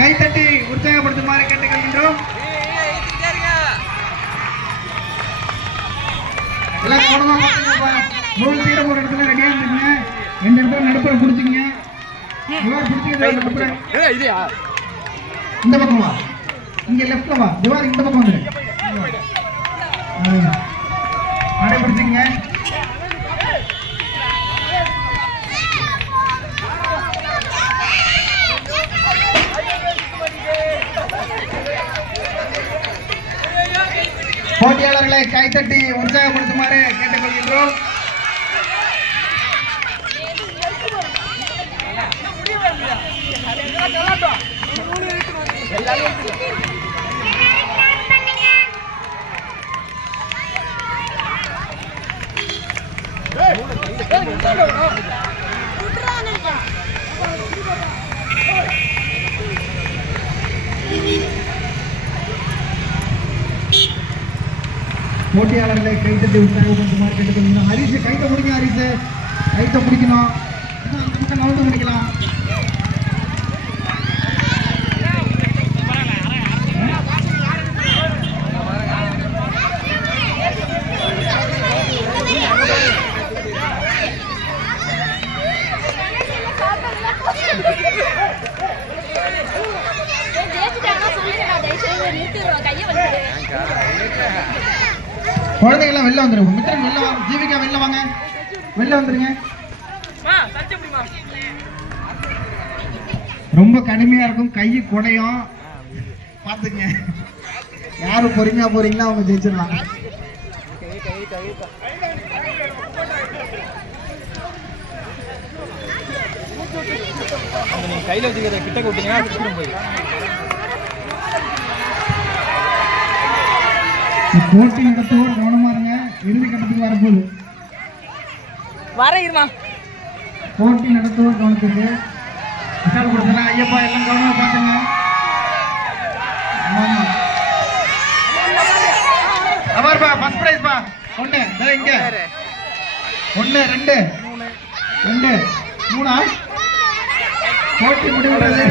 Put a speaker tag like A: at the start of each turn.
A: கைத்தட்டி உற்சாகப்படுத்துமாறு கேட்டுக்கொள்கின்றோம். எல்லாம் தீர ஒரு இடத்துல ரெடியா இருந்துங்க ரெண்டு இடத்துல நடுப்புற நடுப்புற இந்த பக்கம் இங்க லெஃப்ட்ல வா. திவார் இந்த பக்கம் வந்துரு. போட்டியாளர்களை கைத்தட்டி உற்சாகப்படுத்துமாறு கேட்டுக்கொள்கின்றோம் Thank you. போட்டியாளர்களை கைத்தட்டி உற்சாகப்படுத்துமாறு கேட்டுக்கொள்கின்றோம் ஹரிசு கைத்தை பிடிங்க ஹரிசு கைத்தை பிடிக்கணும் இன்னும் அஞ்சு நிமிஷம் நவுந்து பிடிக்கலாம் குழந்தைங்களாம் வெளில வந்துருங்க. மித்திரன் வெளில வாங்க. ஜீவிகா வெளில வாங்க. வெளில வந்துருங்க. ரொம்ப கடுமையா இருக்கும். கை குடையும். பாத்துங்க யாரு பொறுமையா போறீங்களோ அவங்க ஜெயிச்சிடலாம்.
B: நீங்க கையில வச்சுக்கிறத கிட்ட விட்டீங்கன்னா சுத்திடும் போய்.
A: போட்டி நடத்துவோர் கவனமா இருங்க. இறுதி கட்டத்துக்கு வரப்போகுது.
C: வர இருமா.
A: போட்டி நடத்துவோர் கவனத்துக்கு. விஷால் கொடுத்தனா ஐயப்பா எல்லாம் கவனமா பாத்துங்க அவர்பா ஃபர்ஸ்ட் பிரைஸ் பா. ஒண்ணு இங்க. ஒண்ணு ரெண்டு. ரெண்டு. மூணா? போட்டி முடிவுறது